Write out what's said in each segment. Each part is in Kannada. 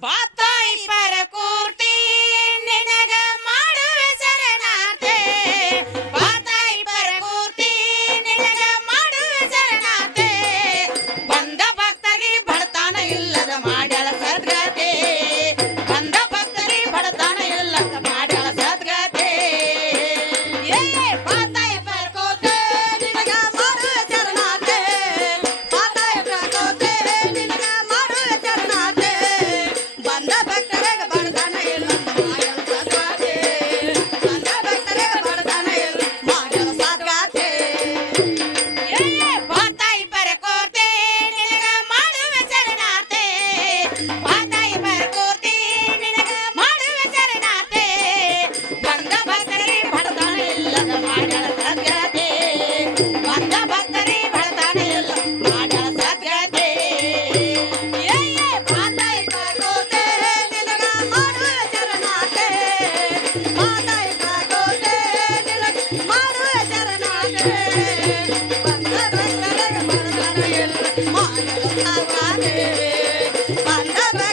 bota வந்தவர்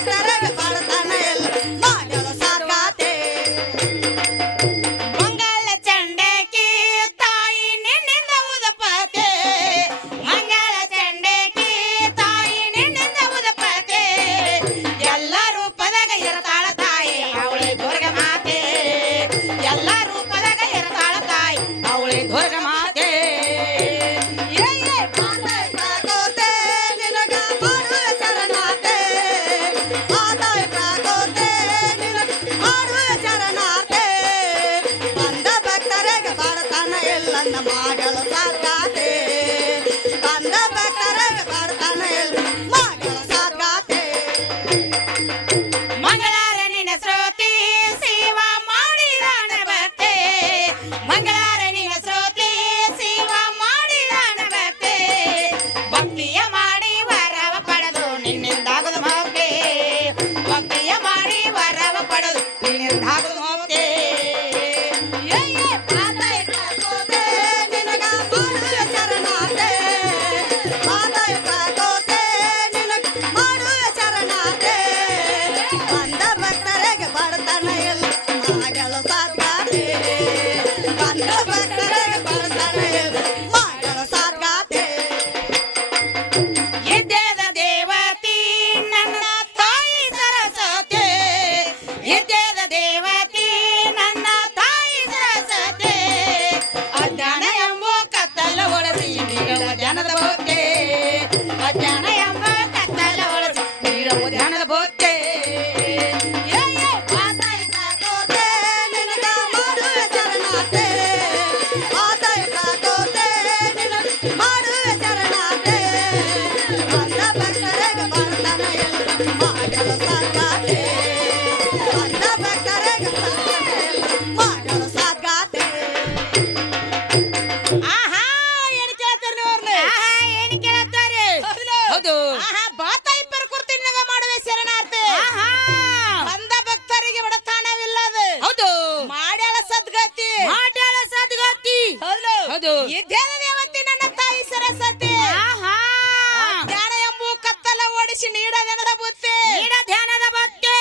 ಸಾಕ್ಷಿ ನೀಡೋದೇನದ ಬುತ್ತಿ ನೀಡ ಧ್ಯಾನದ ಬುತ್ತಿ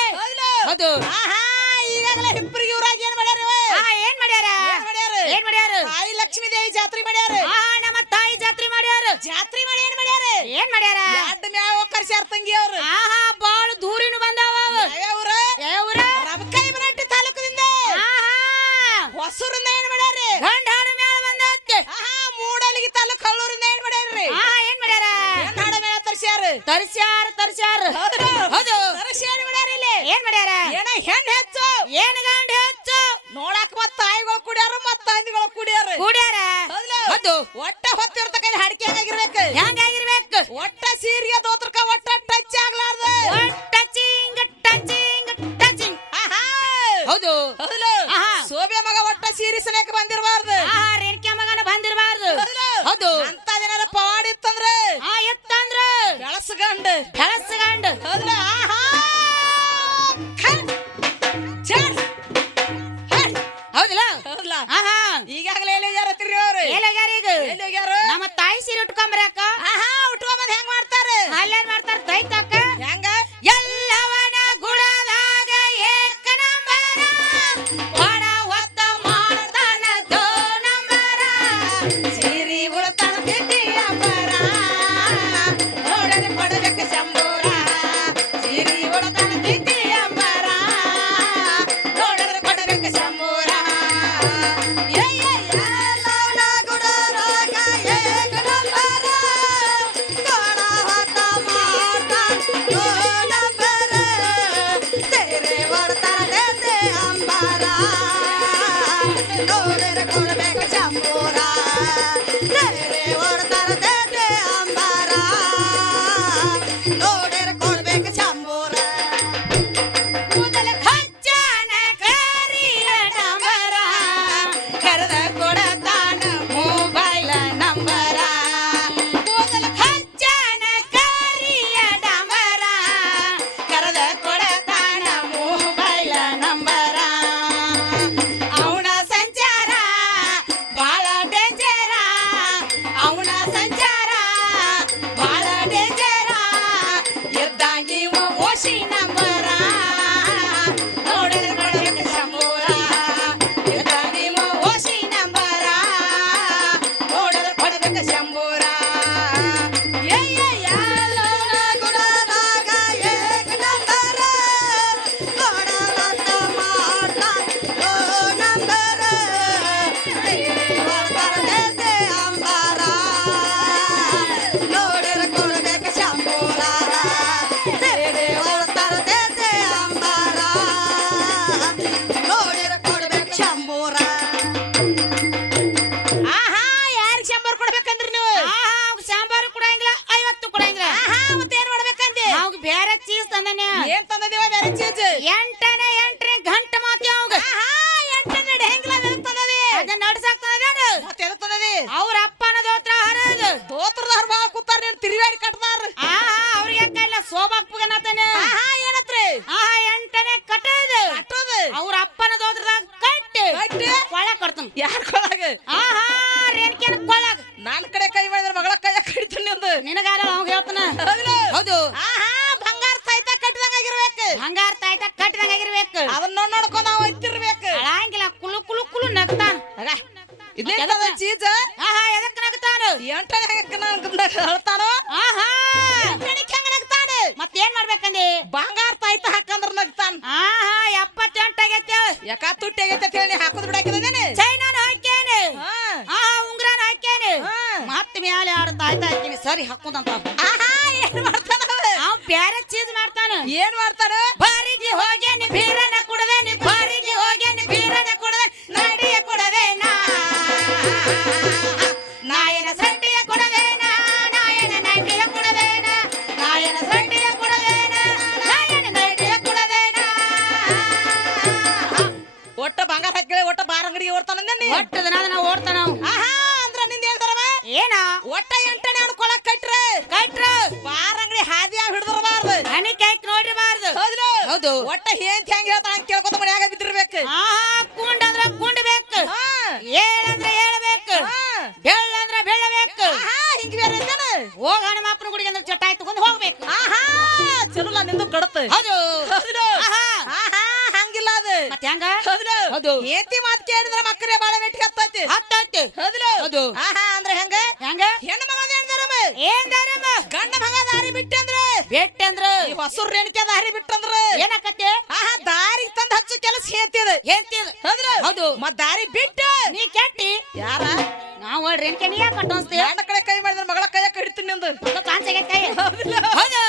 ಹೌದು. ಆಹಾ ಈಗಾಗಲೇ ಹಿಂಪ್ರಿಗೆ ಇವರಾಗಿ ಏನ್ ಮಾಡ್ಯಾರ ಆ, ಏನ್ ಮಾಡ್ಯಾರ? ಏನ್ ಮಾಡ್ಯಾರ? ಏನ್ ಮಾಡ್ಯಾರ? ತಾಯಿ ಲಕ್ಷ್ಮೀ ದೇವಿ ಜಾತ್ರೆ ಮಾಡ್ಯಾರ. ಆಹಾ ನಮ್ಮ ತಾಯಿ ಜಾತ್ರೆ ಮಾಡ್ಯಾರ. ಜಾತ್ರೆ ಮಾಡಿ ಏನ್ ಮಾಡ್ಯಾರ? ಏನ್ ಮಾಡ್ಯಾರ? ಅಡ್ಡ ಮ್ಯಾವ ಕರ್ಸ್ಯಾರ ತಂಗಿ ಅವ್ರು? ಆಹಾ ಬಾಳ ದೂರಿನೂ ಬಂದಾವ ಅವ್ರ. ಯಾವ್ಯಾವ್ರ? ರಬಕೈ ತಾಲೂಕದಿಂದ ಆಹಾ. ಹೊಸರು ತರಿಸ್ಯಾರ ತರಿಸ್ಯಾರ. ಹೌದು. ತರಿಸ್ಯಾರ ಮಾಡ್ಯಾರ ಇಲ್ಲಿ. ಏನ್ ಮಾಡ್ಯಾರ? ಏನ ಹೆಣ್ ಹೆಚ್ಚು. ಏನ್ ಗಂಡ ಹೆಚ್ಚು? ನೋಡಕ್ ಮತ್ತ ತಾಯಿಗಳು ಕುಡಿಯಾರ ಮತ್ತ ತಂದಿಗಳು ಕುಡಿಯಾರ. ಕುಡಿಯಾರ? ಹೌದು. ಒಟ್ಟ ಹೊತ್ತಿರ್ತಕ್ಕ ಹಡಿಕೆ ಹೆಂಗಾಗಿರ್ಬೇಕು? ಹೆಂಗಾಗಿರ್ಬೇಕು? ಒಟ್ಟ ಸೀರಿಗೆ ದೋತ್ರಕ ಒಟ್ಟ ಟಚ್ ಆಗ್ಲಾರ್ದ. ಟಚಿಂಗ್ ಟಚಿಂಗ್ ಟಚಿಂಗ್ ಹೌದು. ಹೌದು. ಸೋಬೆ ಮಗ ಒಟ್ಟ ಸೀರಿಸನೇಕ ಬಂದಿರಬಾರ್ದು. ರೇಣಿಕೆ ಮಗನ ಬಂದಿರಬಾರ್ದು. ಹೌದು. കണ്ട് Tin. ನಡ್ಸಾಕ್ ತಂದದೇನು ಮತ್ತೆ ಎದಕ್ ತಂದದಿ? ಅವ್ರ ಅಪ್ಪನ ದೋತ್ರ ಹರದು ದೋತ್ರದಾರ ಬಾ ಕೂತಾರ ನೀನ್ ತಿರುವಾಡಿ ಕಟ್ತಾರ ಆಹಾ ಅವ್ರಿಗೆ ಕಲ್ಲ ಸೋಬಾಕ್ಪಗನತನೆ ಆಹಾ ಏನತ್ರಿ? ಆಹಾ ಎಂಟನೇ ಕಟ್ಟದು. ಕಟ್ಟೋದು? ಅವ್ರ ಅಪ್ಪನ ದೋತ್ರದಾಗ ಕಟ್ಟಿ ಕಟ್ಟಿ? ಕೊಳ ಕೊಡ್ತಾನ ಯಾರ ಕೊಳಗ? ಆಹಾ ರೇಣಕೇನ ಕೊಳಗ. ನಾನ್ ಕಡೆ ಕೈ ಮಾಡಿದ್ರೆ ಮಗಳ ಕೈ ಕಡಿತೀನಿ ನಿಂದು? ನಿನಗಾಲ ಅವ್ಗ ಹೇಳ್ತಾನ? ಹೌದು. ಆಹಾ ಬಂಗಾರ ತಾಯ್ತ ಕಟ್ಟಿದಂಗ ಆಗಿರ್ಬೇಕು. ಬಂಗಾರ ತಾಯ್ತ ಕಟ್ಟಿದಂಗ ಆಗಿರ್ಬೇಕು. ಎಂಟನೇ ಹೇಳ್ತಾನೋ? ಆಹಾ! ಎಂಟನೇ ಹೆಂಗ ನಗ್ತಾನೆ? ಮತ್ತೇನ್ ಮಾಡ್ಬೇಕಂದಿ? ಬಂಗಾರ ತಾಯ್ತ ಹಾಕಂದ್ರ ನಗ್ತಾನ. ಆಹಾ ಎಪ್ಪತ್ತೆಂಟು ಆಗೈತೆ. ಯಾಕ ತುಟ್ಟಿ ಆಗೈತೆ ಅಂತ ಹೇಳಿ ಹಾಕೋದ್ ಬಿಡಾಕಿದೇನೆ ಚೈನಾನು ಹಾಕ್ಯಾನೆ. ಆಹಾ ಉಂಗ್ರಾನ ಹಾಕ್ಯಾನೆ. ಮತ್ ಮತ್ತ ಮ್ಯಾಲೆ ಆಡು ತಾಯ್ತ ಹಾಕ್ತೀನಿ ಸರಿ ಹಾಕುದಂತ. ಆಹಾ ಏನ್ ಮಾಡ್ತಾನ ಅವ? ಬ್ಯಾರೆ ಚೀಸ್ ಮಾಡ್ತಾನ. ಏನ್ ಮಾಡ್ತಾನ? ಬಾರಿಗೆ ಹೋಗೇನಿ ಬೀರನ ಕುಡದೇನಿ ಅಂಗಡಿಗೆ ಓಡ್ತಾನ ನೀ? ಒಟ್ಟು ದಿನ ನಾವು ಆಹಾ ಅಂದ್ರ ನಿಂದ ಹೇಳ್ತಾರವ? ಏನ? ಒಟ್ಟ ಎಂಟನೇ ಅನ್ಕೊಳಕ್ ಕಟ್ರೆ? ಕಟ್ರ. ಬಾರ್ ಅಂಗಡಿ ಹಾದಿಯ ಹಿಡಿದಿರಬಾರ್ದು ಹನಿ ಕೈಕ್ ನೋಡಿಬಾರ್ದು ಹೌದು ಹೌದು. ಒಟ್ಟ ಏನ್ ಹೆಂಗ್ ಹೇಳ್ತಾನ ಹಂಗ್ ಕೇಳ್ಕೊತ ಮನ್ಯಾಗ ಬಿದ್ದಿರ್ಬೇಕು. ಆಹಾ ಕುಂಡ ಅಂದ್ರ ಕುಂಡ್ಬೇಕು ಹಾ. ಏಳಂದ್ರ ಏಳಬೇಕು ಹಾ. ಬೆಳ್ಳಂದ್ರ ಬೆಳ್ಳಬೇಕು ಆಹಾ ಹಿಂಗ್ ಬೇರೆ ಐತೇನ ಹೋಗ ಹನುಮಪ್ಪನ ಗುಡಿಗೆ ಅಂದ್ರೆ ಚಟ್ಟ ಆಯ್ತು ಹೋಗ್ಬೇಕು. ಆಹಾ ಚಲೋ ನಿಂದು ಕಡತ. ಹೌದು. ಹೌದು ಆಹಾ. ಆಹಾ ಹಂಗಿಲ್ಲ ಅದು ಮತ್ತೆ ಹೆಂಗ ಹೌದು ಹೆಂಡತಿ ಮಾತ್ ಕೇಳಿದ್ರ ಮಕ್ಕಳೇ ಬಾಳ ಮೆಟ್ಟಿ ಹತ್ತೈತಿ. ಹತ್ತೈತಿ. ಹೌದು ಅದು. ಆಹಾ ಅಂದ್ರೆ ಹೆಂಗ? ಹೆಂಗ? ಹೆಣ್ಣು ಮಗ ಹೇಳ್ತಾರಮ್ಮ ಏನ್ ದಾರಮ್ಮ? ಗಂಡ ಮಗ ದಾರಿ ಬಿಟ್ಟಂದ್ರ? ಬೆಟ್ಟ ಅಂದ್ರ ಈ ಹೊಸೂರ್ ರೇಣಿಕೆ ದಾರಿ ಬಿಟ್ಟಂದ್ರ? ಏನಕತ್ತೆ? ಆಹಾ ದಾರಿ ತಂದ ಹಚ್ಚು ಕೆಲಸ ಹೇತಿದ ಹೆಂತಿದ ಹೌದು ಹೌದು. ಮತ್ ದಾರಿ ಬಿಟ್ಟ. ನೀ ಕೆಟ್ಟಿ. ಯಾರ? ನಾವು ರೇಣಿಕೆ ನೀ ಯಾಕೆ ಕಟ್ಟೋಸ್ತಿ ಗಂಡ ಕಡೆ ಕೈ ಮಾಡಿದ್ರೆ ಮಗಳ ಕೈಯ ಕಡಿತೀನಿ ನಿಂದು ಕಾನ್ಸಾಗೈತೆ ಕೈ. ಹೌದಿಲ್ಲ? ಹೌದು.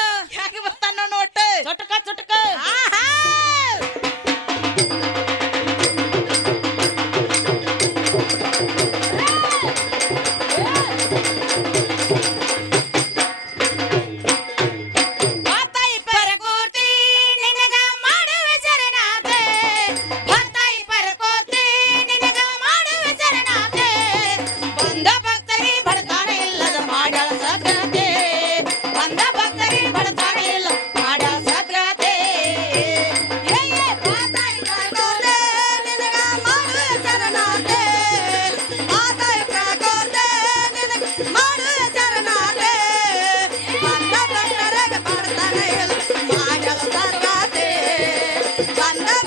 Banda.